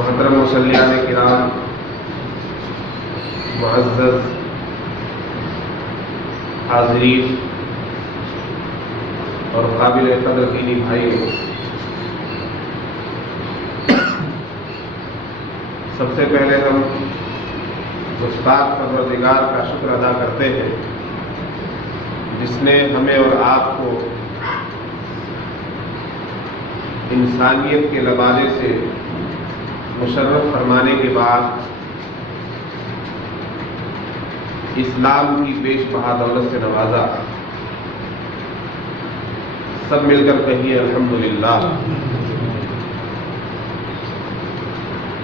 محترم مصلیان کرام، معزز حاضرین اور قابل قدر دینی بھائیوں، سب سے پہلے ہم مستاق پروردگار کا شکر ادا کرتے ہیں جس نے ہمیں اور آپ کو انسانیت کے لبادے سے مشرف فرمانے کے بعد اسلام کی بیش بہا دولت سے نوازا۔ سب مل کر کہیے الحمدللہ۔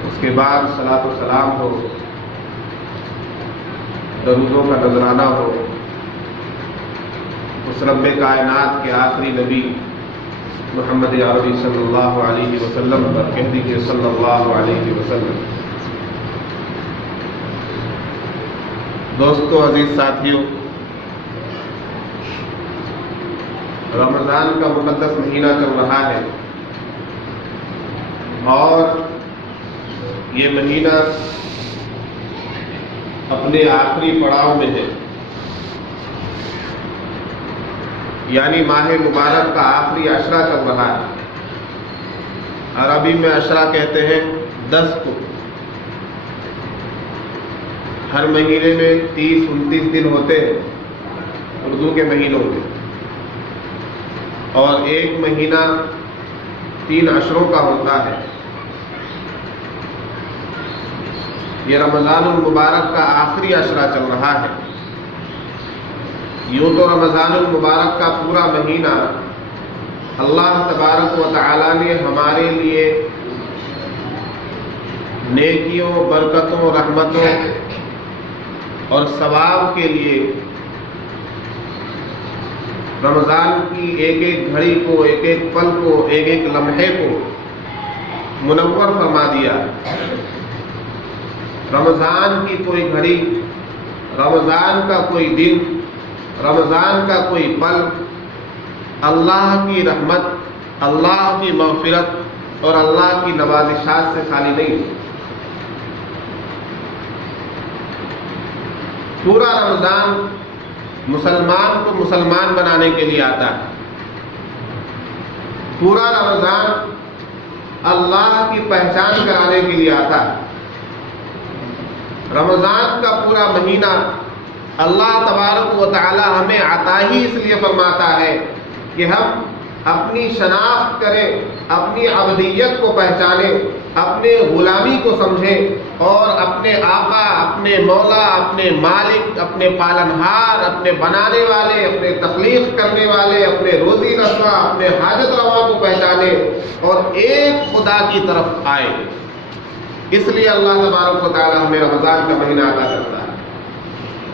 اس کے بعد صلاۃ و سلام ہو، درودوں کا نذرانہ ہو اس رب کائنات کے آخری نبی محمد عربی صلی اللہ علیہ وسلم پر، کہہ دیجیے صلی اللہ علیہ وسلم۔ دوستو، عزیز ساتھیوں، رمضان کا مقدس مہینہ چل رہا ہے اور یہ مہینہ اپنے آخری پڑاؤ میں ہے، یعنی ماہ مبارک کا آخری عشرہ چل رہا ہے۔ عربی میں عشرہ کہتے ہیں 10 کو۔ ہر مہینے میں 30-29 دن ہوتے ہیں اردو کے مہینوں میں، اور ایک مہینہ 3 عشروں کا ہوتا ہے۔ یہ رمضان المبارک کا آخری عشرہ چل رہا ہے۔ یوں تو رمضان المبارک کا پورا مہینہ اللہ تبارک و تعالی نے ہمارے لیے نیکیوں، برکتوں، رحمتوں اور ثواب کے لیے رمضان کی ایک ایک گھڑی کو، ایک ایک پل کو، ایک ایک لمحے کو منور فرما دیا۔ رمضان کی کوئی گھڑی، رمضان کا کوئی دن، رمضان کا کوئی پل اللہ کی رحمت، اللہ کی مغفرت اور اللہ کی نوازشات سے خالی نہیں۔ پورا رمضان مسلمان کو مسلمان بنانے کے لیے آتا ہے۔ پورا رمضان اللہ کی پہچان کرانے کے لیے آتا ہے۔ رمضان کا پورا مہینہ اللہ تبارک و تعالی ہمیں عطا ہی اس لیے فرماتا ہے کہ ہم اپنی شناخت کریں، اپنی عبدیت کو پہچانیں، اپنے غلامی کو سمجھیں اور اپنے آقا، اپنے مولا، اپنے مالک، اپنے پالنہار، اپنے بنانے والے، اپنے تخلیق کرنے والے، اپنے روزی رسواں، اپنے حاجت روا کو پہچانیں اور ایک خدا کی طرف آئے۔ اس لیے اللہ تبارک و تعالی ہمیں رمضان کا مہینہ عطا کرتا ہے۔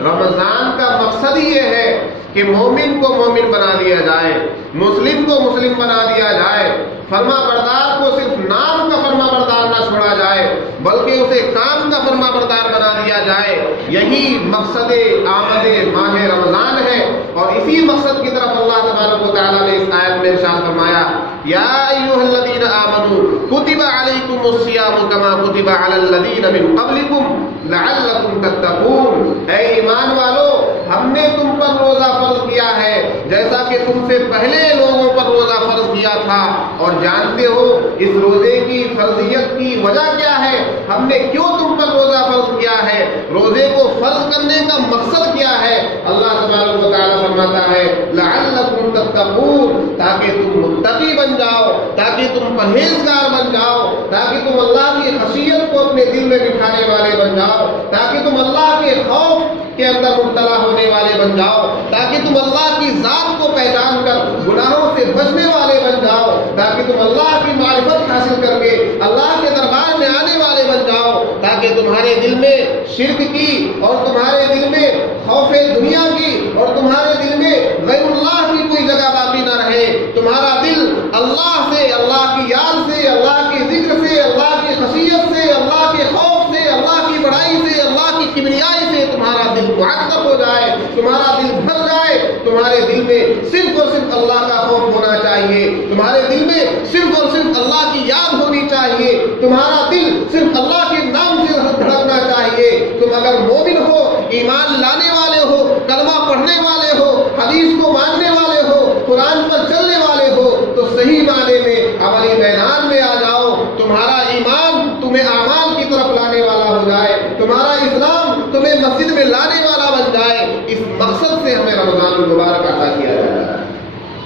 رمضان کا مقصد یہ ہے کہ مومن کو مومن بنا دیا جائے، مسلم کو مسلم بنا دیا جائے، فرما بردار کو صرف نام کا فرما بردار نہ چھوڑا جائے بلکہ اسے کام کا فرما بردار بنا دیا جائے۔ یہی مقصد آمد ماہ رمضان ہے، اور اسی مقصد کی طرف اللہ تبارک و تعالیٰ نے اس آیت میں ارشاد فرمایا، یا ایھا الذین آمنوا کتب علیکم الصیام کما کتب علی الذین من قبلکم لعلکم تتقون۔ اے ایمان والو، ہم نے تم پر روزہ فرض کیا ہے جیسا کہ تم سے پہلے لوگوں پر روزہ فرض کیا تھا، اور جانتے ہو اس روزے کی فرضیت کی وجہ کیا ہے، ہم نے کیوں تم پر روزہ فرض کیا ہے، روزے کو فرض کرنے کا مقصد کیا ہے۔ اللہ تبارک و تعالیٰ فرماتا ہے لعلکم تتقون، تاکہ تم متقی بن جاؤ، تاکہ تم پرہیزگار بن جاؤ، تاکہ تم اللہ کی خشیت کو اپنے دل میں بٹھانے والے بن جاؤ، تاکہ تم اللہ کے خوف کے اندر مبتلا ہونے والے بن جاؤ، تاکہ تم اللہ کی ذات کو پہچان کر گناہوں سے بچنے والے بن جاؤ، تاکہ تم اللہ کی معرفت حاصل کر کے اللہ کے دربار میں آنے والے بن جاؤ، تاکہ تمہارے دل میں شرک کی اور تمہارے دل میں خوف دنیا کی اور تمہارے دل میں غیر اللہ کی کوئی جگہ باقی نہ رہے۔ تمہارا دل اللہ سے، اللہ کی یاد سے، اللہ کی ذکر سے، اللہ کی خشیت سے، اللہ کے خوف سے، اللہ کی بڑائی سے، اللہ کی کبریائی سے تمہارا دل معطر ہو جائے، تمہارا دل بھر جائے، تمہارے دل میں صرف اور صرف اللہ کا خوف ہونا چاہیے، تمہارے دل میں صرف اور صرف اللہ کی یاد ہونی چاہیے، تمہارا دل صرف اللہ کے نام سے دھڑکنا چاہیے. تم اگر مومن ہو، ایمان لانے والے ہو، کلمہ پڑھنے والے ہو، حدیث کو ماننے والے ہو، قرآن پر چلنے والے ہو، تو صحیح معنی میں عملی میدان میں آ جاؤ. تمہارا ایمان تمہیں اعمال کی طرف لانے والا ہو جائے، تمہارا اسلام تمہیں مسجد میں لانے والا بن جائے. اس مقصد سے ہمیں رمضان المبارک عطا کیا جاتا ہے.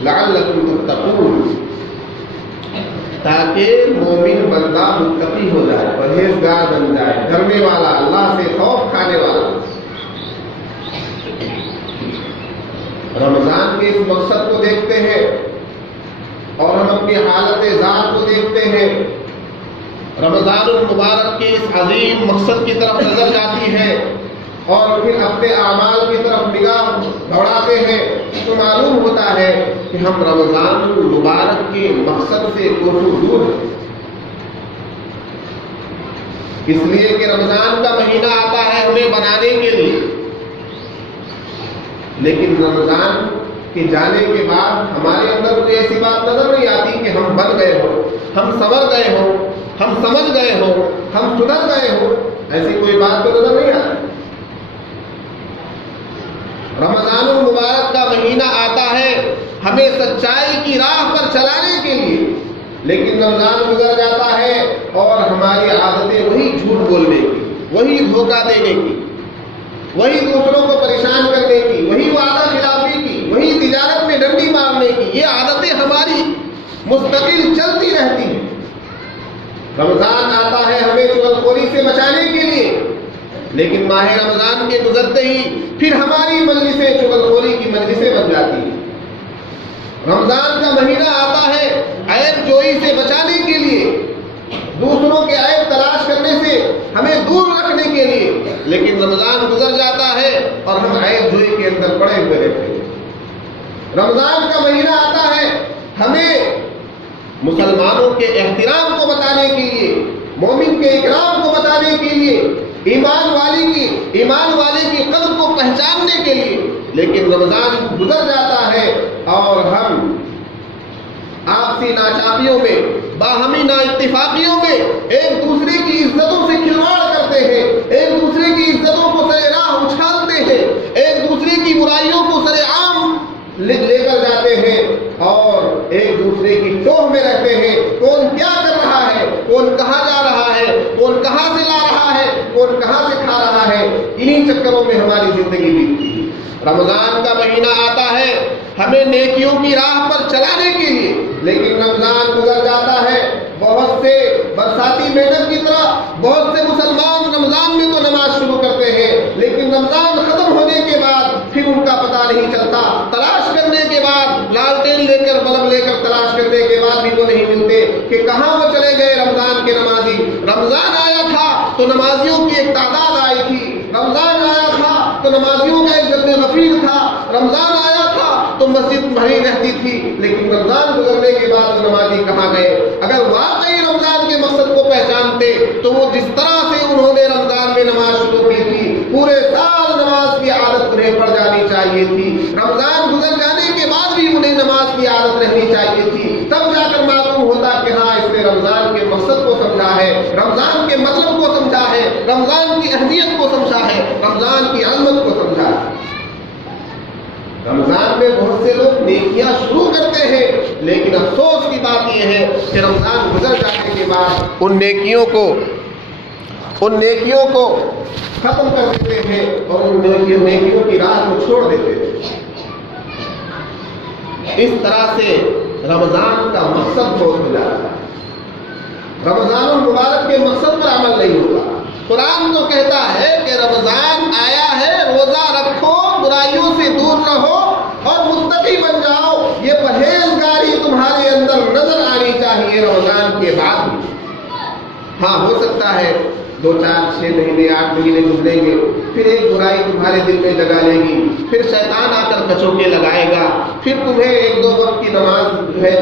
لعلکم تتقون، تاکہ مومن بندہ متقی ہو جائے، پرہیزگار بن جائے، ڈرنے والا، اللہ سے خوف کھانے والا. رمضان کے اس مقصد کو دیکھتے ہیں اور ہم اپنی حالت ذات کو دیکھتے ہیں. رمضان المبارک کے اس عظیم مقصد کی طرف نظر جاتی ہے اور پھر اپنے اعمال کی طرف نگاہ دوڑاتے ہیں تو معلوم ہوتا ہے کہ ہم رمضان المبارک کے مقصد سے دور ہیں. اس لیے کہ رمضان کا مہینہ آتا ہے ہمیں بنانے کے لیے، لیکن رمضان کے جانے کے بعد ہمارے اندر کوئی ایسی بات نظر نہیں آتی کہ ہم بن گئے ہوں، ہم سنور گئے ہوں، ہم سمجھ گئے ہوں، ہم سدھر گئے ہوں. ایسی کوئی بات تو نظر نہیں آتی. رمضان المبارک کا مہینہ آتا ہے ہمیں سچائی کی راہ پر چلانے کے لیے، لیکن رمضان گزر جاتا ہے اور ہماری عادتیں وہی جھوٹ بولنے کی، وہی دھوکہ دینے کی، وہی دوسروں کو پریشان کرنے کی، وہی وعدہ خلافی کی، وہی تجارت میں ڈنڈی مارنے کی. یہ عادتیں ہماری مستقل چلتی رہتی ہیں. رمضان آتا ہے ہمیں چغلخوری سے بچانے کے لیے، لیکن ماہ رمضان کے گزرتے ہی پھر ہماری مجلسیں چغلخوری کی مجلسیں بن جاتی ہیں. رمضان کا مہینہ آتا ہے عیب جوئی سے بچانے کے لیے، دوسروں کے عیب تلاش کرنے سے ہمیں دور رکھنے کے لیے، لیکن رمضان گزر جاتا ہے اور ہم عیب جوئی کے اندر پڑے ہوئے رہتے ہیں. رمضان کا مہینہ آتا ہے ہمیں مسلمانوں کے احترام کو بتانے کے لیے، مومن کے اکرام کو بتانے کے لیے، ایمان والے کی قدر کو پہچاننے کے لیے، لیکن رمضان گزر جاتا ہے اور ہم آپسی ناچاپیوں میں، باہمی نا اتفاقیوں میں ایک دوسرے کی عزتوں سے کھلواڑ کرتے ہیں، ایک دوسرے کی عزتوں کو سر راہ اچھالتے ہیں، ایک دوسرے کی برائیوں کو سر عام لے کر جاتے ہیں اور ایک دوسرے کی ٹوہ میں رہتے ہیں. کون کیا کر رہا ہے، کون کہاں جا رہا ہے، کون کہاں سے لا رہا ہے، کون کہاں سے کھا رہا ہے. انہی چکروں میں ہماری زندگی بیتتی ہے. رمضان کا مہینہ آتا ہے ہمیں نیکیوں کی راہ پر چلانے کے لیے، لیکن رمضان گزر جاتا ہے. بہت سے برساتی میڈم کی طرح بہت سے مسلمان رمضان میں تو نماز شروع کرتے ہیں، لیکن رمضان ختم ہونے کے بعد پھر ان کا پتہ نہیں چلتا. تلاش کرنے کے بعد لالٹین لے کر، بلب لے کر تلاش کرنے کے بعد بھی وہ نہیں ملتے کہ کہاں وہ چلے گئے رمضان کے نمازی. رمضان آیا تھا تو نمازیوں کی ایک تعداد آئی تھی، رمضان آیا تھا تو نمازیوں کا ایک جذب غفیر تھا، رمضان آیا تھا تو مسجد بھری رہتی تھی، لیکن رمضان گزرنے کے بعد نمازی کہاں گئے. اگر واقعی رمضان کے مقصد کو پہچانتے تو وہ جس طرح سے انہوں نے رمضان میں نماز شروع کی تھی، پورے سال نماز کی عادت انہیں پڑ جانی چاہیے تھی. رمضان گزر جانے کے بعد بھی انہیں نماز کی عادت رہنی چاہیے تھی. تب جا کر معلوم ہوتا کہ ہاں اس نے رمضان کے مقصد کو سمجھا ہے، رمضان کے مطلب کو سمجھا ہے، رمضان کی اہمیت کو سمجھا ہے، رمضان کی عظمت کو سمجھا ہے. رمضان میں بہت سے لوگ نیکیاں شروع کرتے ہیں، لیکن افسوس کی بات یہ ہے کہ رمضان گزر جانے کے بعد ان نیکیوں کو ختم کر دیتے ہیں اور ان نیکیوں کی راہ کو چھوڑ دیتے ہیں. اس طرح سے رمضان کا مقصد بہت ہو جاتا ہے. رمضان المبارک کے مقصد پر عمل نہیں ہوتا. قرآن تو کہتا ہے کہ رمضان آیا ہے، روزہ رکھو، برائیوں سے دور رہو اور متقی بن جاؤ. یہ پرہیزگاری تمہارے اندر نظر آنی چاہیے رمضان کے بعد بھی. ہاں ہو سکتا ہے 2 4 6 مہینے 8 مہینے گزریں گے، پھر ایک برائی تمہارے دل میں جگہ لے گی، پھر شیطان آ کر کچوکے لگائے گا، پھر تمہیں 1-2 وقت کی نماز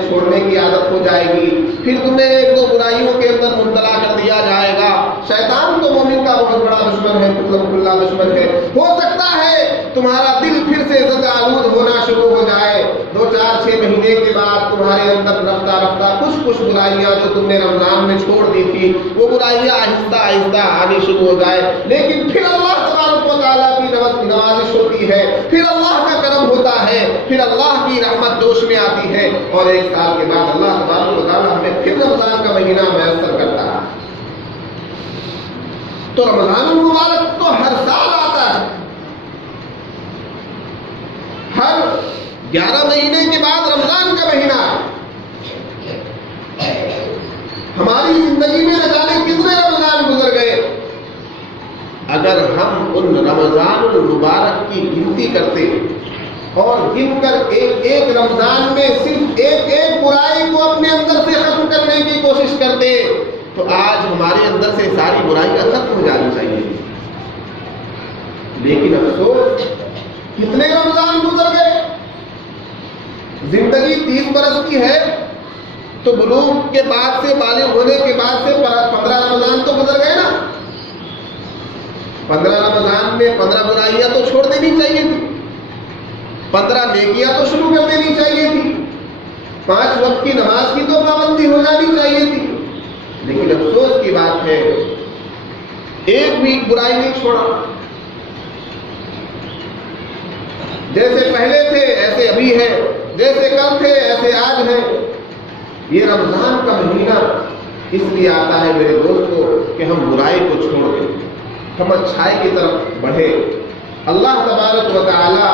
چھوڑنے کی عادت ہو جائے گی، پھر تمہیں 1-2 برائیوں کے اندر مبتلا کر دیا جائے گا. شیطان تو مومن کا بہت بڑا دشمن ہے، مطلب کھلا دشمن ہے. ہو سکتا ہے تمہارا دل پھر سے زد آلود ہونا شروع ہو جائے، 2-4-6 مہینے کے بعد تمہارے اندر رفتہ رفتہ کچھ برائیاں جو تم نے رمضان میں چھوڑ دی تھی وہ برائیاں آہستہ آہستہ آنی شروع ہو جائے، لیکن پھر اللہ تبارک و تعالیٰ کی نوازش ہوتی ہے، پھر اللہ کا کرم ہوتا ہے، پھر اللہ کی رحمت جوش میں آتی ہے، اور 1 سال کے بعد اللہ تبارک و تعالیٰ ہمیں پھر رمضان کا مہینہ میسر کرتا ہے۔ تو رمضان المبارک تو ہر سال آتا ہے، ہر 11 مہینے کے بعد رمضان کا مہینہ ہے۔ ہماری زندگی میں نہ جانے کتنے رمضان گزر گئے، اگر ہم ان رمضان المبارک کی گنتی کرتے اور گن کر ایک رمضان میں صرف ایک برائی کو اپنے اندر سے ختم کرنے کی کوشش کرتے تو آج ہمارے اندر سے ساری برائیاں ختم ہو جانی چاہیے، لیکن افسوس کتنے رمضان گزر گئے۔ زندگی 30 برس کی ہے تو بلوغ کے بعد سے، بالغ ہونے کے بعد سے 15 رمضان تو گزر گئے نا۔ 15 رمضان میں 15 برائیاں تو چھوڑ دینی چاہیے تھی، 15 نیکیاں تو شروع کر دینی چاہیے تھی، 5 وقت کی نماز کی تو پابندی ہو جانی چاہیے تھی، لیکن افسوس کی بات ہے ایک بھی برائی نہیں چھوڑا۔ جیسے پہلے تھے ایسے ابھی ہے، جیسے کل تھے ایسے آج ہے۔ یہ رمضان کا مہینہ اس لیے آتا ہے میرے دوستو کہ ہم برائی کو چھوڑ دیں، ہم اچھائی کی طرف بڑھے۔ اللہ تبارک و تعالی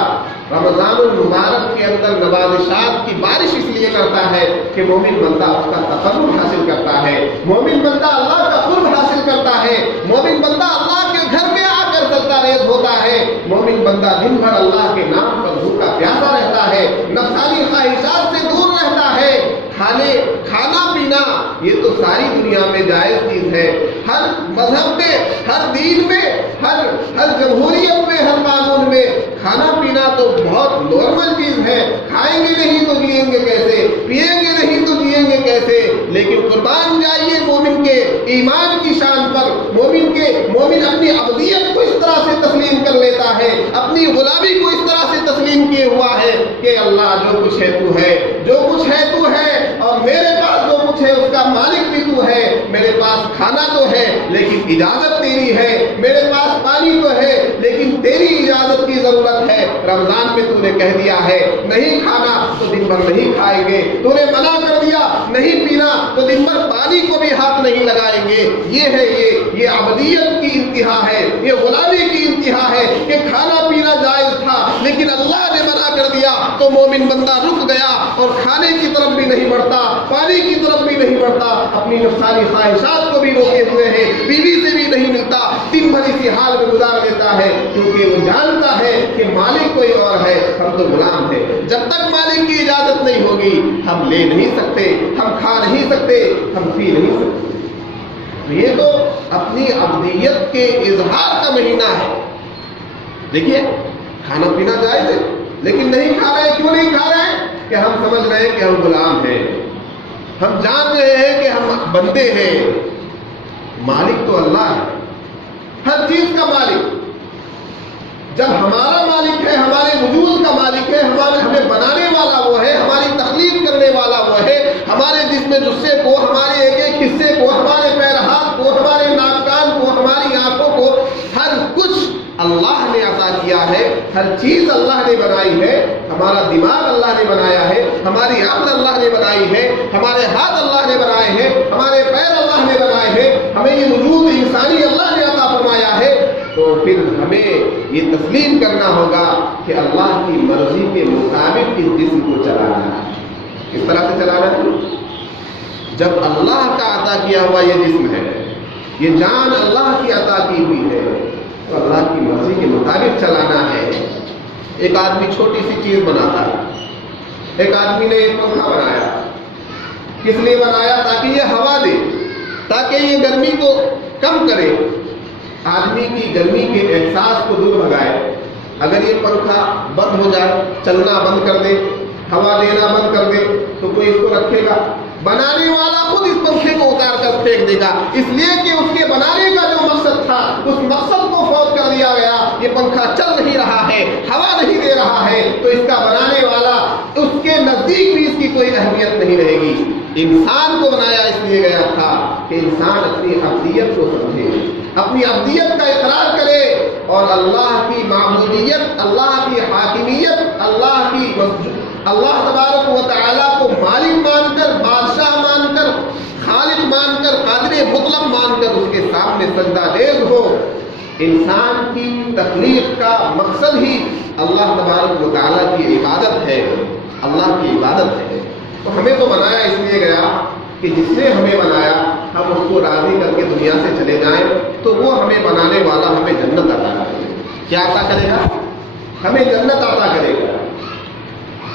رمضان المبارک کے اندر نوازشات کی بارش اس لیے کرتا ہے کہ مومن بندہ اس کا تقرب حاصل کرتا ہے، مومن بندہ اللہ کا قرب حاصل کرتا ہے، مومن بندہ اللہ کے گھر میں آ کر سجدہ ریز ہوتا ہے، مومن بندہ دن بھر اللہ کے نام پر بھوکا پیاسا رہتا ہے، نفسانی خواہشات سے دور رہتا ہے۔ کھانا پینا یہ تو ساری دنیا میں جائز چیز ہے، ہر مذہب میں، ہر دین میں، ہر جمہوریت میں، ہر قانون میں کھانا پینا تو بہت نارمل چیز ہے۔ کھائیں گے نہیں تو جئیں گے کیسے، پیئیں گے نہیں تو جئیں گے کیسے؟ لیکن قربان جائیے مومن کے ایمان کی شان پر، مومن اپنی عبدیت کو اس طرح سے تسلیم کر لیتا ہے، اپنی غلامی کو اس طرح سے تسلیم کیے ہوا ہے کہ اللہ جو کچھ ہے تو ہے، جو کچھ ہے تو ہے، اور میرے پاس جو کچھ ہے اس کا مالک بھی تو ہے۔ میرے پاس کھانا تو ہے لیکن اجازت تیری ہے، میرے پاس پانی تو ہے لیکن تیری اجازت کی ضرورت ہے۔ رمضان میں تو نے کہہ دیا ہے نہیں کھانا تو دن بھر نہیں کھائیں گے، تو نے منع کر دیا نہیں پینا تو دن بھر پانی کو بھی ہاتھ نہیں لگائیں گے۔ یہ ہے یہ عبدیت کی انتہا ہے، یہ غلامی کی انتہا ہے کہ کھانا پینا جائز تھا لیکن اللہ نے منع کر دیا تو مومن بندہ رک گیا اور کھانے کی طرف بھی نہیں بڑھتا، پانی کی طرف بھی نہیں بڑھتا، اپنی نفسانی خواہشات کو بھی روکے ہوئے ہے، بیوی سے بھی نہیں ملتا، دن بھر اسی حال میں گزار دیتا ہے کیونکہ وہ جانتا ہے کہ مالک کوئی اور ہے، ہم تو غلام ہیں۔ جب تک مالک کی اجازت نہیں ہوگی ہم لے نہیں سکتے، ہم کھا نہیں سکتے، ہم پی نہیں سکتے۔ یہ تو اپنی عبدیت کے اظہار کا مہینہ ہے۔ دیکھیے کھانا پینا جائز ہے لیکن نہیں کھا رہے، کیوں نہیں کھا رہے ہیں؟ کہ ہم سمجھ رہے ہیں کہ ہم غلام ہیں، ہم جان رہے ہیں کہ ہم بندے ہیں، مالک تو اللہ ہے، ہر چیز کا مالک۔ جب ہمارا مالک ہے، ہمارے وجود کا مالک ہے، ہمیں بنانے والا وہ ہے، ہماری تخلیق کرنے والا وہ ہے، ہمارے جسم جثے کو، ہمارے ایک ایک حصے کو، ہمارے پیر ہاتھ کو، ہمارے ناک کان کو، ہماری آنکھوں کو، ہر کچھ اللہ نے عطا کیا ہے، ہر چیز اللہ نے بنائی ہے، ہمارا دماغ اللہ نے بنایا ہے، ہماری عقل اللہ نے بنائی ہے، ہمارے ہاتھ اللہ نے بنائے ہیں، ہمارے پیر اللہ نے بنائے ہیں، ہمیں یہ وجود انسانی اللہ نے عطا فرمایا ہے، تو پھر ہمیں یہ تسلیم کرنا ہوگا کہ اللہ کی مرضی کے مطابق اس جسم کو چلانا ہے۔ کس طرح سے چلانا ہے؟ جب اللہ کا عطا کیا ہوا یہ جسم ہے، یہ جان اللہ کی عطا کی ہوئی ہے، تو اللہ کی مرضی کے مطابق چلانا ہے۔ ایک آدمی چھوٹی سی چیز بناتا ہے، ایک آدمی نے ایک پنکھا بنایا، کس لیے بنایا؟ تاکہ یہ ہوا دے، تاکہ یہ گرمی کو کم کرے، آدمی کی گرمی کے احساس کو دور بھگائے۔ اگر یہ پنکھا بند ہو جائے، چلنا بند کر دے، ہوا دینا بند کر دے تو کوئی اس کو رکھے گا؟ بنانے والا خود اس پنکھے کو اتار کر پھینک دے گا، اس لیے کہ اس کے بنانے کا جو مقصد تھا اس مقصد کو فوت کر دیا گیا، یہ پنکھا چل نہیں رہا ہے، ہوا نہیں دے رہا ہے، تو اس کا بنانے والا اس کے نزدیک بھی اس کی کوئی اہمیت نہیں رہے گی۔ انسان کو بنایا اس لیے گیا تھا کہ انسان اپنی عبدیت کو سمجھے، اپنی عبدیت کا اقرار کرے اور اللہ کی معبودیت، اللہ کی حاکمیت، اللہ تبارک و تعالیٰ کو مالک مان کر، بادشاہ مان کر، خالق مان کر، قادر مطلق مان کر اس کے سامنے سجدہ ریز ہو۔ انسان کی تخلیق کا مقصد ہی اللہ تبارک و تعالیٰ کی عبادت ہے، اللہ کی عبادت ہے۔ تو ہمیں تو بنایا اس لیے گیا کہ جس نے ہمیں بنایا ہم اس کو راضی کر کے دنیا سے چلے جائیں، تو وہ ہمیں بنانے والا ہمیں جنت عطا کرے گا۔ کیا عطا کرے گا؟ ہمیں جنت عطا کرے گا۔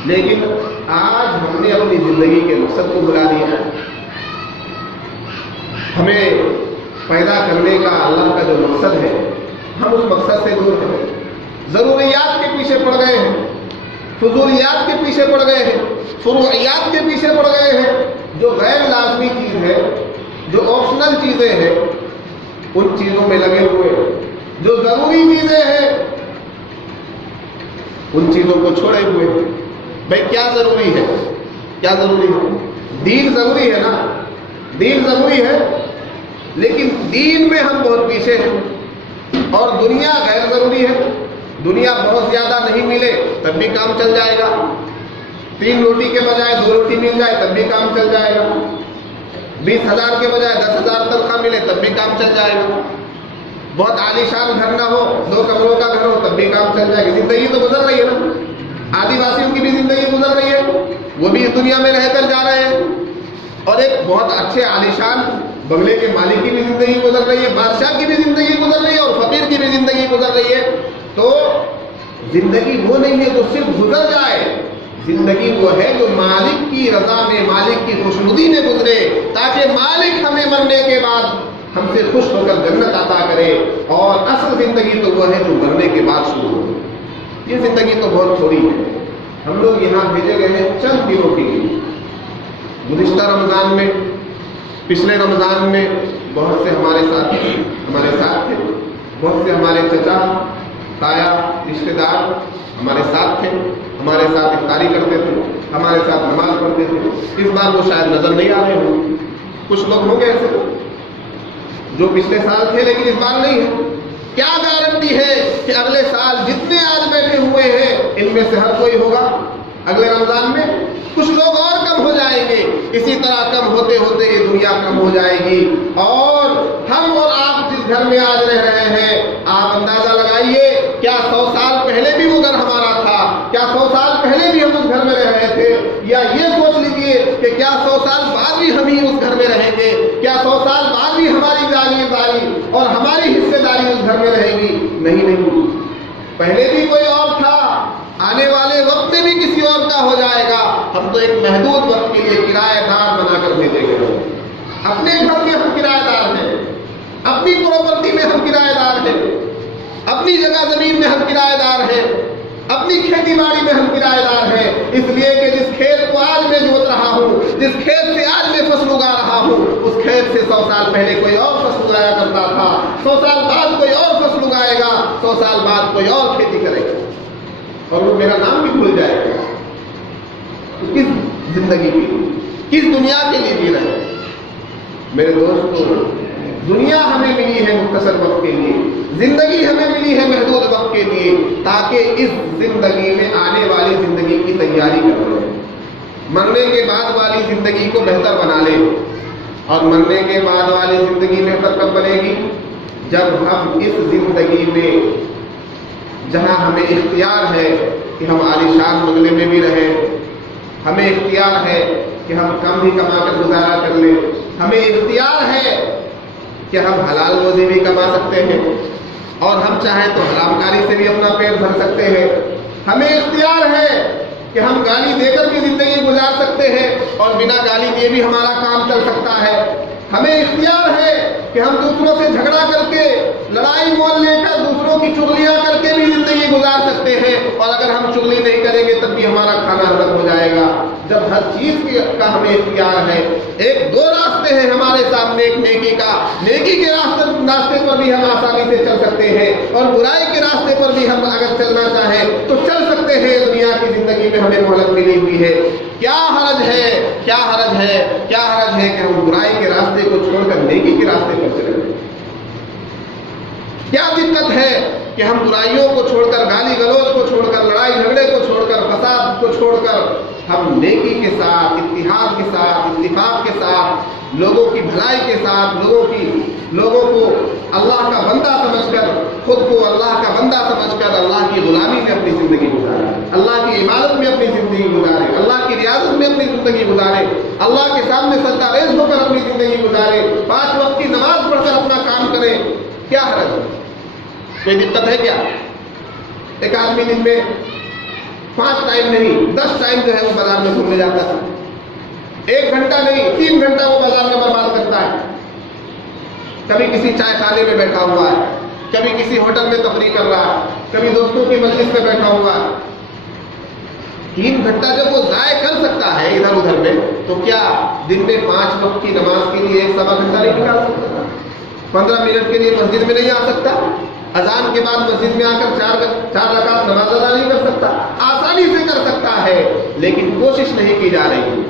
لیکن آج ہم نے اپنی زندگی کے مقصد کو بھلا دیا ہے۔ ہمیں پیدا کرنے کا اللہ کا جو مقصد ہے، ہم اس مقصد سے دور ہیں، ضروریات کے پیچھے پڑ گئے ہیں، فضولیات کے پیچھے پڑ گئے ہیں، فروعیات کے پیچھے پڑ گئے ہیں۔ جو غیر لازمی چیز ہے، جو آپشنل چیزیں ہیں، ان چیزوں میں لگے ہوئے ہیں۔ جو ضروری چیزیں ہیں ان چیزوں کو چھوڑے ہوئے ہیں۔ بھائی کیا ضروری ہے؟ کیا ضروری ہے؟ دین ضروری ہے نا، دین ضروری ہے، لیکن دین میں ہم بہت پیچھے ہیں۔ اور دنیا غیر ضروری ہے، دنیا بہت زیادہ نہیں ملے تب بھی کام چل جائے گا، 3 روٹی کے بجائے 2 روٹی مل جائے تب بھی کام چل جائے گا، 20,000 کے بجائے 10,000 تنخواہ ملے تب بھی کام چل جائے گا، بہت عالیشان گھر نہ ہو، 2 کمروں کا گھر ہو تب بھی کام چل جائے گا۔ زندگی تو گزر رہی ہے نا، آدی واسیوں کی بھی زندگی گزر رہی ہے، وہ بھی اس دنیا میں رہ کر جا رہے ہیں، اور ایک بہت اچھے عالیشان بنگلے کے مالک کی بھی زندگی گزر رہی ہے، بادشاہ کی بھی زندگی گزر رہی ہے، اور فقیر کی بھی زندگی گزر رہی ہے۔ تو زندگی وہ نہیں ہے جو صرف گزر جائے، زندگی وہ ہے جو مالک کی رضا میں، مالک کی خوشنودی میں گزرے، تاکہ مالک ہمیں مرنے کے بعد ہم سے خوش ہو کر جنت عطا کرے۔ اور اصل زندگی تو وہ ہے جو مرنے کے بعد شروع ہو۔ یہ زندگی تو بہت تھوڑی ہے۔ ہم لوگ یہاں بھیجے گئے ہیں چند دنوں کے لیے۔ گزشتہ رمضان میں، پچھلے رمضان میں بہت سے ہمارے ساتھ تھے، بہت سے ہمارے چچا تایا رشتے دار ہمارے ساتھ تھے، ہمارے ساتھ افطاری کرتے تھے، ہمارے ساتھ نماز پڑھتے تھے۔ اس بار وہ شاید نظر نہیں آ رہے ہوں، کچھ لوگ ہوں گے ایسے جو پچھلے سال تھے لیکن اس بار نہیں ہے۔ کیا گارنٹی ہے کہ اگلے سال جتنے آج بیٹھے ہوئے ہیں ان میں سے ہر کوئی ہوگا اگلے رمضان میں؟ کچھ لوگ اور کم ہو جائیں گے، اسی طرح کم ہوتے ہوتے یہ دنیا کم ہو جائے گی، اور ہم اور آپ جس گھر میں آج رہ رہے ہیں، آپ اندازہ لگائیے کیا 100 سال پہلے بھی وہ گھر ہمارا تھا؟ کیا 100 سال پہلے بھی ہم اس گھر میں رہ رہے تھے؟ یا یہ سوچ لیجیے کہ کیا 100 سال بعد بھی ہم ہی اس گھر میں رہیں گے؟ کیا 100 سال بعد بھی ہماری جاگیرداری اور ہماری حصے داری اس گھر میں رہے گی؟ نہیں، پہلے بھی کوئی اور تھا، آنے والے وقت میں بھی کسی اور کا ہو جائے گا۔ ہم تو ایک محدود وقت کے لیے کرایہ دار بنا کر بھیجے گئے ہیں۔ اپنے گھر میں ہم کرایہ دار ہیں، اپنی پراپرٹی میں ہم کرایہ دار ہیں، اپنی جگہ زمین میں ہم کرایہ دار ہیں، اپنی کھیتی باڑی میں ہم کرایہ دار ہیں، اس لیے کہ جس کھیت کو آج میں جوت رہا ہوں، جس کھیت سے آج میں فصل اگا رہا ہوں، اس کھیت سے 100 سال پہلے کوئی اور فصل اگایا کرتا تھا، 100 سال بعد کوئی اور فصل اگائے گا، 100 سال بعد کوئی اور کھیتی کرے گا، اور وہ میرا نام بھی بھول جائے گا۔ تو کس زندگی کے لیے، کس دنیا کے لیے جی رہے ہیں میرے دوستوں؟ دنیا ہمیں ملی ہے مختصر وقت کے لیے، زندگی ہمیں ملی ہے محدود وقت کے لیے، تاکہ اس زندگی میں آنے والی زندگی کی تیاری کر لیں، مرنے کے بعد والی زندگی کو بہتر بنا لیں۔ اور مرنے کے بعد والی زندگی بہتر کب بنے گی؟ جب ہم اس زندگی میں جہاں ہمیں اختیار ہے کہ ہم عالیشان بنگلے میں بھی رہیں، ہمیں اختیار ہے کہ ہم کم ہی کما کر گزارا کر لیں، ہمیں اختیار ہے کہ ہم حلال روزی بھی کما سکتے ہیں، اور ہم چاہیں تو حرام کاری سے بھی اپنا پیٹ بھر سکتے ہیں، ہمیں اختیار ہے کہ ہم گالی دے کر بھی زندگی گزار سکتے ہیں اور بنا گالی دیے بھی ہمارا کام چل سکتا ہے، ہمیں اختیار ہے کہ ہم دوسروں سے جھگڑا کر کے، لڑائی مول لے کر، دوسروں کی چغلیاں کر کے بھی زندگی گزار سکتے ہیں، اور اگر ہم چغلی نہیں کریں گے تب بھی ہمارا کھانا ہضم ہو جائے گا۔ جب ہر چیز کا ہمیں اختیار ہے، ایک 2 راستے ہیں ہمارے سامنے، ایک نیکی کا، نیکی کے راستے پر بھی ہم آسانی سے چل سکتے سکتے ہیں اور برائی کے راستے پر بھی ہم اگر چلنا چاہیں تو چل سکتے ہیں. دنیا کی زندگی میں ہمیں مہلت ملی ہوئی ہے. کیا حرج ہے کیا حرج ہے کیا حرج ہے کہ ہم برائی کے راستے کو چھوڑ کر نیکی کے راستے پر چلیں؟ کیا دقت ہے کہ ہم برائیوں کو چھوڑ کر, گالی گلوچ کو چھوڑ کر, لڑائی جھگڑے کو چھوڑ کر, فساد کو چھوڑ کر ہم نیکی کے ساتھ, اتحاد کے ساتھ, اتفاق کے ساتھ, لوگوں کی بھلائی کے ساتھ, لوگوں کو اللہ کا بندہ سمجھ کر, خود کو اللہ کا بندہ سمجھ کر اللہ کی غلامی میں اپنی زندگی گزارے, اللہ کی عبادت میں اپنی زندگی گزارے, اللہ کی ریاضت میں اپنی زندگی گزارے, اللہ کے سامنے سجدہ ریز ہو کر اپنی زندگی گزارے, 5 وقت کی نماز پڑھ کر اپنا کام کرے. کیا حرج ہے؟ کوئی دقت ہے کیا؟ ایک آدمی دن میں 5 ٹائم نہیں 10 ٹائم جو ہے وہ بازار میں گھومنے جاتا ہے. 1 گھنٹہ نہیں 3 گھنٹہ وہ بازار میں برباد کرتا ہے. کبھی کسی چائے خانے میں بیٹھا ہوا ہے, کبھی کسی ہوٹل میں تفریح کر رہا ہے, کبھی دوستوں کی مجلس میں بیٹھا ہوا ہے. 3 گھنٹہ جب وہ ضائع کر سکتا ہے ادھر ادھر میں, تو کیا دن میں 5 وقت کی نماز کے لیے 1.25 گھنٹہ نہیں نکال سکتا؟ 15 منٹ کے لیے مسجد میں نہیں آ سکتا؟ اذان کے بعد مسجد میں آ کر 4 رکعت نماز ادا نہیں کر سکتا؟ آسانی سے کر سکتا ہے, لیکن کوشش نہیں کی جا رہی,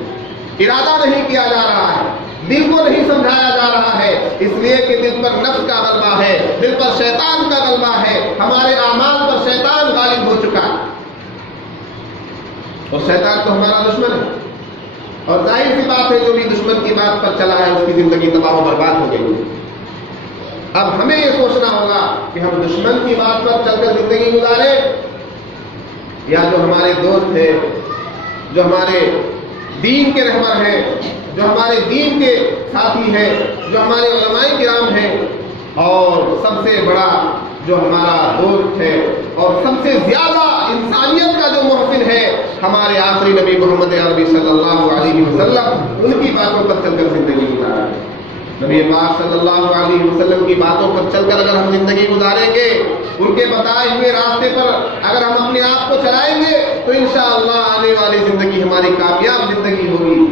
ارادہ نہیں کیا جا رہا ہے, دل کو نہیں سمجھایا جا رہا ہے. اس لیے کہ دل پر نفس کا غلبہ ہے, دل پر شیطان کا غلبہ ہے, ہمارے اعمال پر شیطان غالب ہو چکا ہے. اور شیطان تو ہمارا دشمن ہے, اور ظاہر سی بات ہے جو بھی دشمن کی بات پر چلا ہے اس کی زندگی تباہ و برباد ہو گئی. اب ہمیں یہ سوچنا ہوگا کہ ہم دشمن کی بات پر چل کر زندگی گزاریں, یا جو ہمارے دوست ہیں, جو ہمارے دین کے رہبر ہیں, جو ہمارے دین کے ساتھی ہیں, جو ہمارے علماء کرام ہیں, اور سب سے بڑا جو ہمارا دوست ہے اور سب سے زیادہ انسانیت کا جو محسن ہے ہمارے آخری نبی محمد عربی صلی اللہ علیہ وسلم, ان کی باتوں پر چل کر زندگی گزاریں. نبی پاک صلی اللہ علیہ وسلم کی باتوں پر چل کر اگر ہم زندگی گزاریں گے, ان کے بتائے ہوئے راستے پر اگر ہم اپنے آپ کو چلائیں گے, تو انشاءاللہ آنے والی زندگی ہماری کامیاب زندگی ہوگی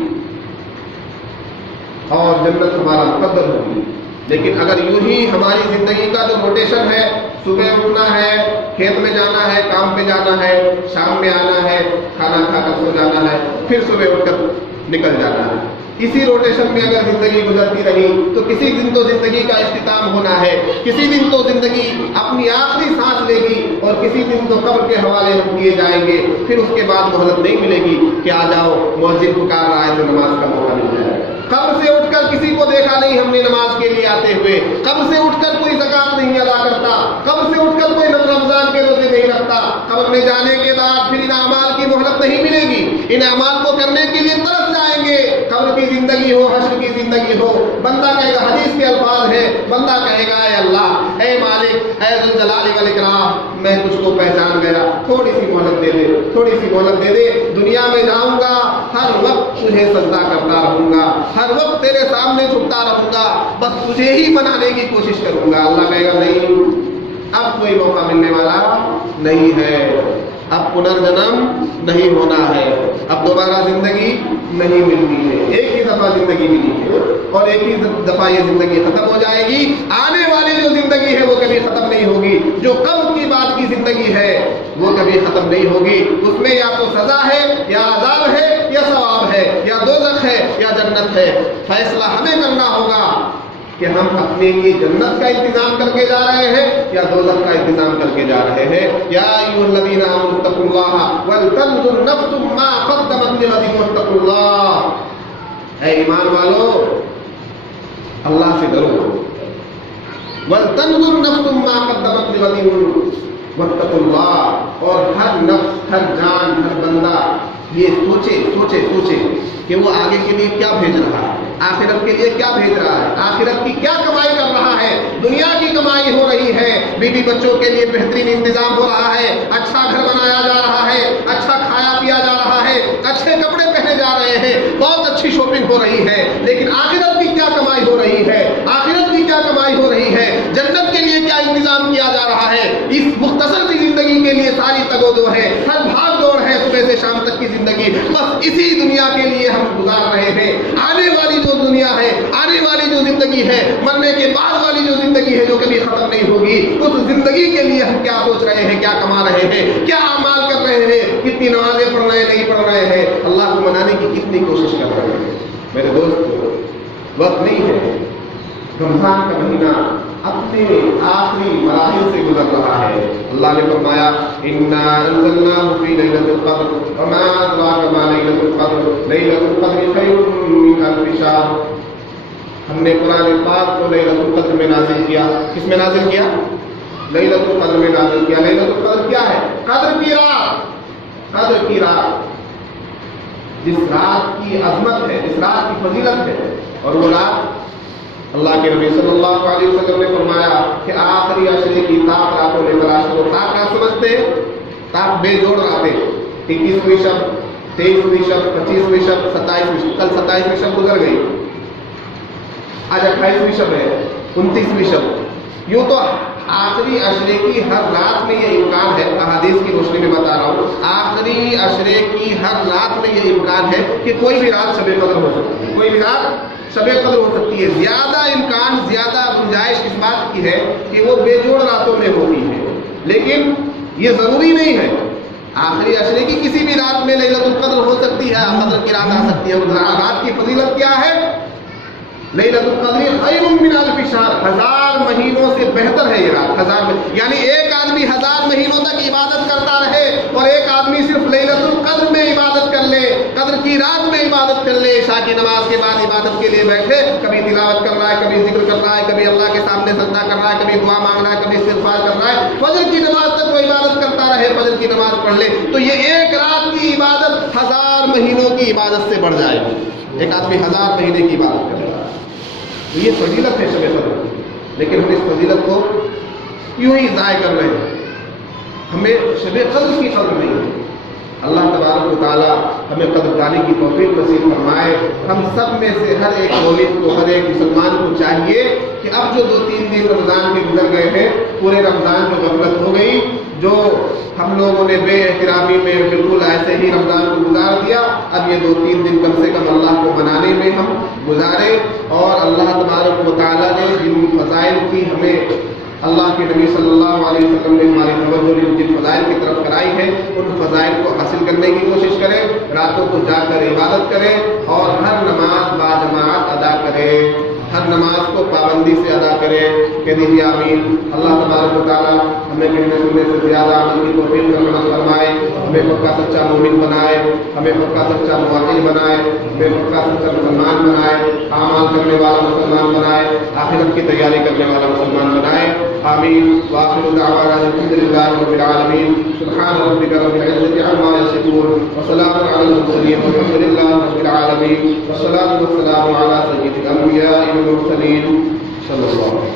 اور جنت ہمارا مقدر ہوگی. لیکن اگر یوں ہی ہماری زندگی کا جو روٹیشن ہے, صبح اٹھنا ہے, کھیت میں جانا ہے, کام پہ جانا ہے, شام میں آنا ہے, کھانا کھا کر سو جانا ہے, پھر صبح اٹھ کر نکل جانا ہے, اسی روٹیشن میں اگر زندگی گزرتی رہی تو کسی دن تو زندگی کا اختتام ہونا ہے, کسی دن تو زندگی اپنی آخری سانس لے گی, اور کسی دن تو قبر کے حوالے ہم کیے جائیں گے. پھر اس کے بعد مہلت نہیں ملے گی کہ آ جاؤ مؤذن پکار رہا ہے تو نماز کا موقع مل جائے. قبر سے اٹھ کر کسی کو دیکھا نہیں ہم نے نماز کے لیے آتے ہوئے, قبر سے اٹھ کر کوئی زکات نہیں ادا کرتا, قبر سے اٹھ کر کوئی رمضان کے روزے نہیں رکھتا. قبر میں جانے کے بعد پھر ان اعمال کی مہلت نہیں ملے گی, ان اعمال کو کرنے کے لیے ترس جائیں گے. قبر کی زندگی ہو, حشر کی زندگی ہو, بندہ کہے گا, حدیث کے الفاظ ہے, بندہ کہے گا اے اللہ, اے مالک, اے ذوالجلال والاکرام, میں تجھ کو پہچان گیا, تھوڑی سی مہلت دے دے, تھوڑی سی مہلت دے دے. دنیا میں جاؤں گا ہر وقت تجھے سجدہ کرتا رہوں گا, ہر وقت تیرے سامنے جھکتا رہوں گا, بس تجھے ہی بنانے کی کوشش کروں گا. اللہ کہے گا نہیں, اب کوئی موقع ملنے والا نہیں ہے, اب پنرجنم نہیں ہونا ہے, اب دوبارہ زندگی نہیں ملنی ہے. ایک ہی دفعہ زندگی ملی ہے اور ایک ہی دفعہ یہ زندگی ختم ہو جائے گی. آنے والی جو زندگی ہے وہ کبھی ختم نہیں ہوگی. جو قبر کی بات کی زندگی ہے وہ کبھی ختم نہیں ہوگی. اس میں یا تو سزا ہے, یا عذاب ہے, یا ثواب ہے, یا دوزخ ہے, یا جنت ہے. فیصلہ ہمیں کرنا ہوگا کہ ہم اپنے لیے جنت کا انتظام کر کے جا رہے ہیں یا دوزخ کا انتظام کر کے جا رہے ہیں. یا ایھا الذین آمنوا اتقوا اللہ ولتنظر نفس ما قدمت لغد واتقوا اللہ. اے ایمان والو, اللہ سے ڈرو. ولتنظر نفس ما قدمت لغد واتقوا اللہ. اور ہر نفس, ہر جان, ہر بندہ یہ سوچے کہ وہ آگے کے لیے کیا بھیج رہا ہے, آخرت کے لیے کیا بھیج رہا ہے, آخرت کی کیا کمائی کر رہا ہے. دنیا کی کمائی ہو رہی ہے, بیوی بچوں کے لیے بہترین انتظام ہو رہا ہے, اچھا گھر بنایا جا رہا ہے, اچھا کھایا پیا جا رہا ہے, اچھے کپڑے پہنے جا رہے ہیں, بہت اچھی شاپنگ ہو رہی ہے. لیکن آخرت کی کیا کمائی ہو رہی ہے, آخرت کی کیا کمائی ہو رہی ہے, جنت کے لیے کیا انتظام کیا جا رہا ہے. اس مختصر سی زندگی کے لیے ساری تگودو ہے, ہر بھاگ دوڑ ہے صبح سے شام تک کی زندگی, بس اسی دنیا کے لیے ہم گزار رہے ہیں. آنے والی جو دنیا ہے, آنے والی جو زندگی ہے، مرنے کے بعد والی جو زندگی ہے جو کبھی ختم نہیں ہوگی، اس زندگی کے لیے ہم کیا سوچ رہے ہیں، کیا کما رہے ہیں، کیا اعمال کر رہے ہیں، کتنی نمازیں پڑھ رہے ہیں، نہیں پڑھ رہے ہیں، اللہ کو منانے کی کتنی کوشش کر رہے ہیں۔ میرے دوست، وقت نہیں ہے، رمضان کا مہینہ اپنے آخری مراحل سے گزر رہا ہے۔ اللہ نے فرمایا اِنَّا أَنزَلْنَاهُ فِي لَيْلَةِ الْقَدْرِ وَمَا أَدْرَاكَ مَا لَيْلَةُ الْقَدْرِ لَيْلَةُ الْقَدْرِ خَيْرٌ مِّنْ أَلْفِ شَهْرٍ۔ ہم نے قرآن پاک کو لیلۃ القدر میں نازل کیا۔ کس میں نازل کیا؟ لیلۃ القدر میں نازل کیا۔ لیلۃ القدر کیا ہے؟ قدر کی رات، قدر کی رات، جس رات کی عظمت ہے، جس رات کی فضیلت ہے، اور وہ رات اللہ کے نبی صلی اللہ علیہ وسلم نے فرمایا کہ آخری عشرے کی طاق راتوں میں تلاش کرو۔ طاق کیا سمجھتے ہیں؟ طاق بے جوڑ راتیں، 21ویں شب، 23ویں شب، 25ویں شب، 27ویں شب، کل 27ویں شب گزر گئی، آج 28ویں شب ہے، 29ویں شب۔ یوں تو آخری عشرے کی ہر رات میں یہ امکان ہے، احادیث کی روشنی میں بتا رہا ہوں، آخری عشرے کی ہر رات میں یہ امکان ہے کہ کوئی بھی رات شب قدر ہو سکتی ہے، کوئی بھی رات شب قدر ہو سکتی ہے۔ زیادہ امکان، زیادہ گنجائش اس بات کی ہے کہ وہ بے جوڑ راتوں میں ہوتی ہے، لیکن یہ ضروری نہیں ہے۔ آخری عشرے کی کسی بھی رات میں لیلۃ القدر ہو سکتی ہے، قدر کی رات آ سکتی ہے۔ رات کی فضیلت کیا ہے؟ لیلۃ القدر خیر من الف شہر، 1000 مہینوں سے بہتر ہے یہ رات۔ 1000 یعنی ایک آدمی 1000 مہینوں تک عبادت کرتا رہے اور ایک آدمی صرف لیلۃ القدر میں عبادت کر لے، قدر کی رات میں عبادت کر لے، عشاء کی نماز کے بعد عبادت کے لیے بیٹھے، کبھی تلاوت کر رہا ہے، کبھی ذکر کر رہا ہے، کبھی اللہ کے سامنے سجدہ کر رہا ہے، کبھی دعا مانگ رہا ہے، کبھی استغفار کر رہا ہے، فجر کی نماز تک وہ عبادت کرتا رہے، فجر کی نماز پڑھ لے، تو یہ ایک رات کی عبادت 1000 مہینوں کی عبادت سے بڑھ جائے گی۔ ایک آدمی 1000 مہینے کی عبادت کرے گا، تو یہ فضیلت ہے شب قدر کی۔ لیکن ہم اس فضیلت کو یوں ہی ضائع کر رہے ہیں، ہمیں شب قدر کی قدر نہیں ہے۔ اللہ تبارک و تعالی ہمیں قدر دانی کی توفیق نصیب فرمائے۔ ہم سب میں سے ہر ایک مومن کو، ہر ایک مسلمان کو چاہیے کہ اب جو 2-3 دن رمضان کے گزر گئے ہیں، پورے رمضان میں غفلت ہو گئی، جو ہم لوگوں نے بے احترامی میں بالکل ایسے ہی رمضان کو گزار دیا، اب یہ 2-3 دن کم سے کم اللہ کو منانے میں ہم گزارے، اور اللہ تبارک و تعالیٰ نے جن فضائل کی ہمیں اللہ کے نبی صلی اللہ علیہ وسلم نے ہماری توجہ جن فضائل کی طرف کرائی ہے، ان فضائل کو حاصل کرنے کی کوشش کریں، راتوں کو جا کر عبادت کریں، اور ہر نماز باجماعت ادا کریں، ہر نماز کو پابندی سے ادا کریں۔ کہہ دیجیے آمین۔ اللہ تبارک و تعالیٰ ہمیں کہنے سننے سے زیادہ عمل کی توفیق رحمت فرمائے، ہمیں پکا سچا مومن بنائے، ہمیں پکا سچا موحد بنائے، ہمیں پکا سچا مسلمان بنائے، اعمال کرنے والا مسلمان بنائے، آخرت کی تیاری کرنے والا مسلمان بنائے۔ آمین۔ وآخر دعوانا الحمد للہ رب العالمین۔ سبحان ربک رب العزة عما یصفون وسلام علی المرسلین والحمد للہ رب العالمین، والصلاة والسلام علی سید الانبیاء والمرسلین صلی اللہ علیہ وسلم۔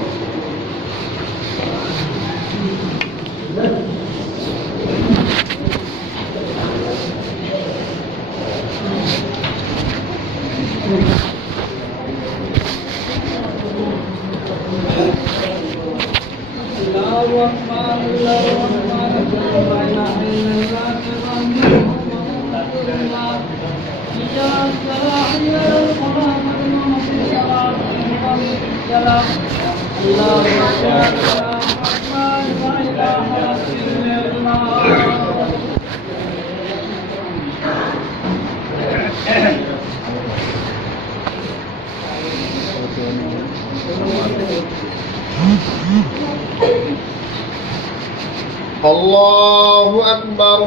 اللہ اکبر۔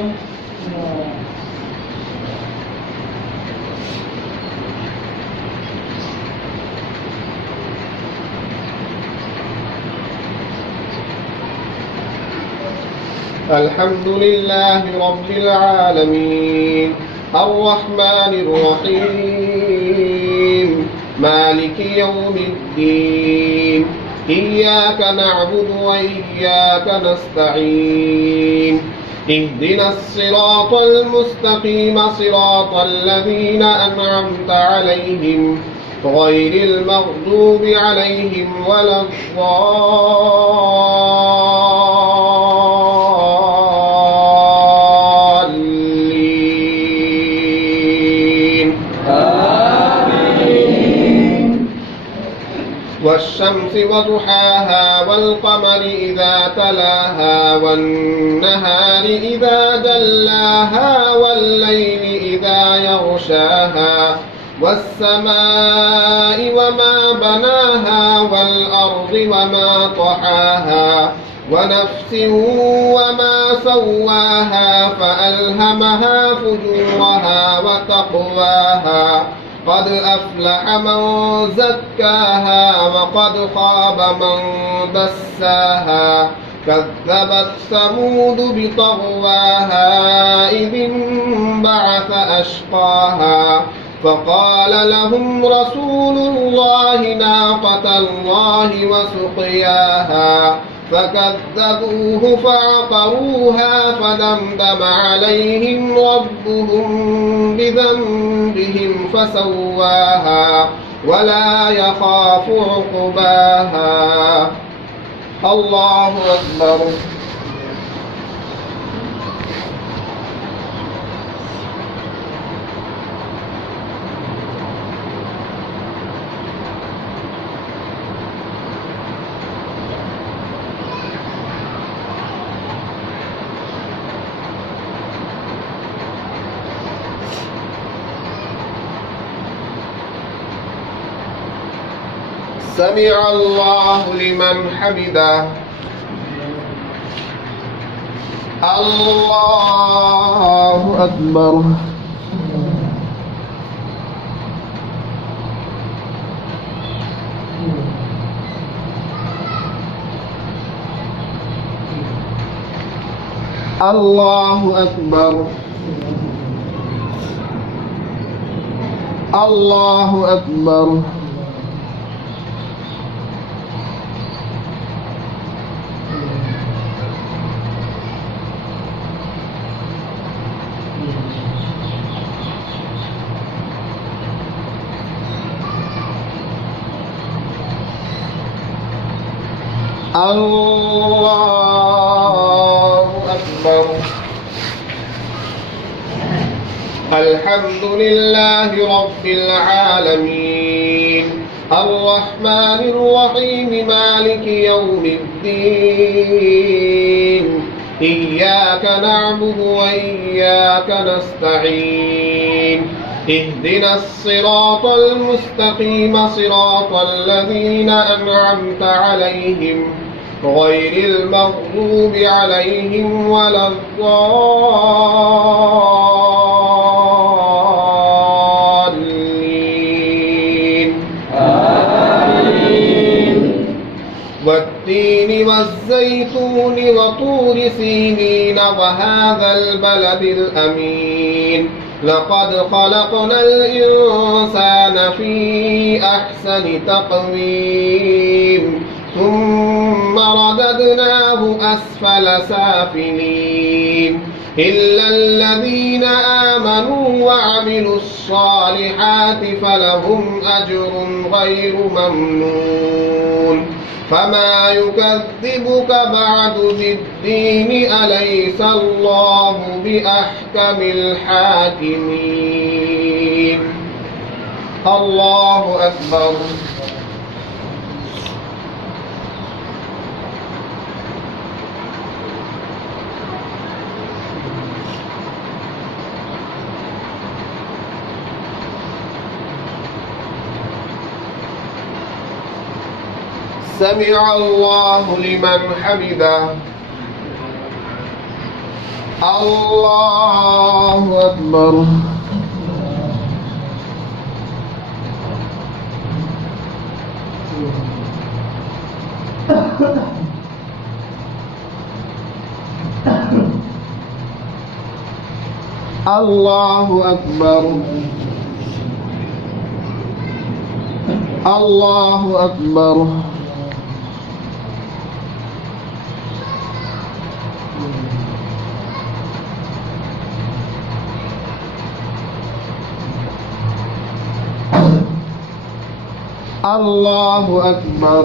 الحمد لله رب العالمين الرحمن الرحيم مالك يوم الدين إياك نعبد وإياك نستعين اهدنا الصراط المستقيم صراط الذين أنعمت عليهم غير المغضوب عليهم ولا الضالين آمين۔ والشمس وضحاها والقمر إذا تلاها والنهار إذا جلاها والليل إذا يغشاها والسماء وما بناها والأرض وما طحاها ونفس وما سواها فألهمها فجورها وتقواها قد أفلح من زكاها وقد خاب من دساها كذبت ثمود بطغواها إذ انبعث أشقاها فقال لهم رسول الله ناقة الله وسقياها فكذبوه فعقروها فدمدم عليهم ربهم بذنبهم فسواها ولا يخاف عقباها. الله أكبر. سمع الله لمن حمده. الله أكبر. الله أكبر. الله أكبر. الله أكبر. الحمد لله رب العالمين الرحمن الرحيم مالك يوم الدين إياك نعبد وإياك نستعين اهدنا الصراط المستقيم صراط الذين أنعمت عليهم غير المغضوب عليهم ولا الضالين. آمين. والتين والزيتون وطور سينين وهذا البلد الأمين لقد خلقنا الإنسان في أحسن تقويم ثم رددناه أسفل سافلين إلا الذين آمنوا وعملوا الصالحات فلهم أجر غير ممنون. فما يكذبك بعد بالدين أليس الله بأحكم الحاكمين. الله أكبر. سمع الله لمن حمده. الله أكبر. الله أكبر. الله أكبر. الله أكبر.